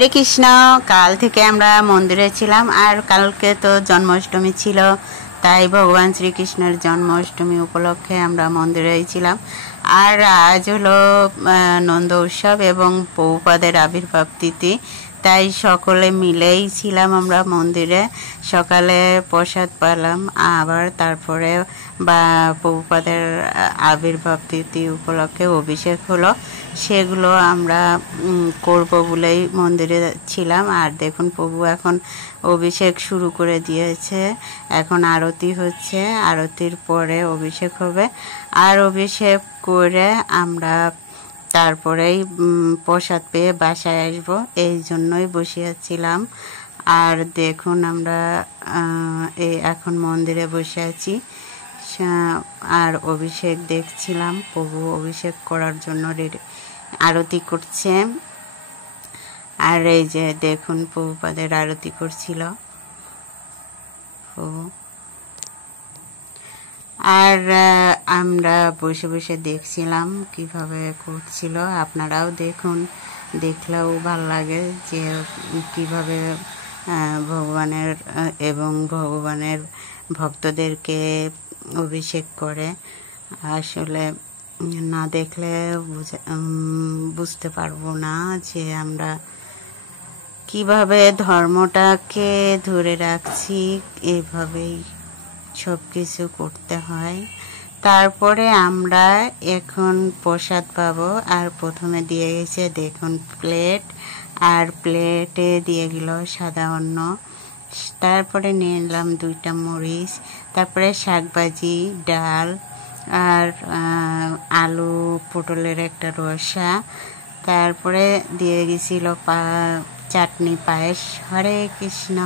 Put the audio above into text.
হরে কৃষ্ণ। কাল থেকে আমরা মন্দিরে ছিলাম, আর কালকে তো জন্মাষ্টমী ছিল, তাই ভগবান শ্রীকৃষ্ণের জন্মাষ্টমী উপলক্ষে আমরা মন্দিরেই ছিলাম। আর আজ হলো নন্দ উৎসব এবং প্রভুপাদের আবির্ভাব তিথি, তাই সকলে মিলেই ছিলাম আমরা মন্দিরে। সকালে প্রসাদ পেলাম, আবার তারপরে প্রভুপাদের আবির্ভাব তিথি উপলক্ষে অভিষেক হলো, সেগুলো আমরা করব বলেই মন্দিরে ছিলাম। আর দেখুন, প্রভু এখন অভিষেক শুরু করে দিয়েছে। এখন আরতি হচ্ছে, আরতির পরে অভিষেক হবে। আর অভিষেক করে আমরা তারপরেই প্রসাদ পেয়ে বাসায় আসবো, এই জন্যই বসিয়েছিলাম। আর দেখুন, আমরা এখন মন্দিরে বসে আছি আর অভিষেক দেখছিলাম। প্রভু অভিষেক করার জন্য আরতি করছে। আর এই যে দেখুন, প্রভুপাদের আরতি করছিল প্রভু। আর আমরা বসে বসে দেখছিলাম কিভাবে করছিল। আপনারাও দেখুন, দেখলেও ভালো লাগে যে কিভাবে ভগবানের এবং ভগবানের ভক্তদেরকে অভিষেক করে। আসলে না দেখলে বুঝতে পারবো না যে আমরা কিভাবে ধর্মটাকে ধরে রাখছি। এভাবেই সব কিছু করতে হয়। তারপরে আমরা এখন প্রসাদ পাবো। আর প্রথমে দিয়ে গেছে দেখুন প্লেট, আর প্লেটে দিয়ে গেল সাদা অন্ন। তারপরে নিয়ে নিলাম 2টা মরিচ, তারপরে শাকভাজি, ডাল, আর আলু পটলের একটা রসা। তারপরে দিয়ে গেছিল চাটনি, পায়েস। হরে কৃষ্ণ।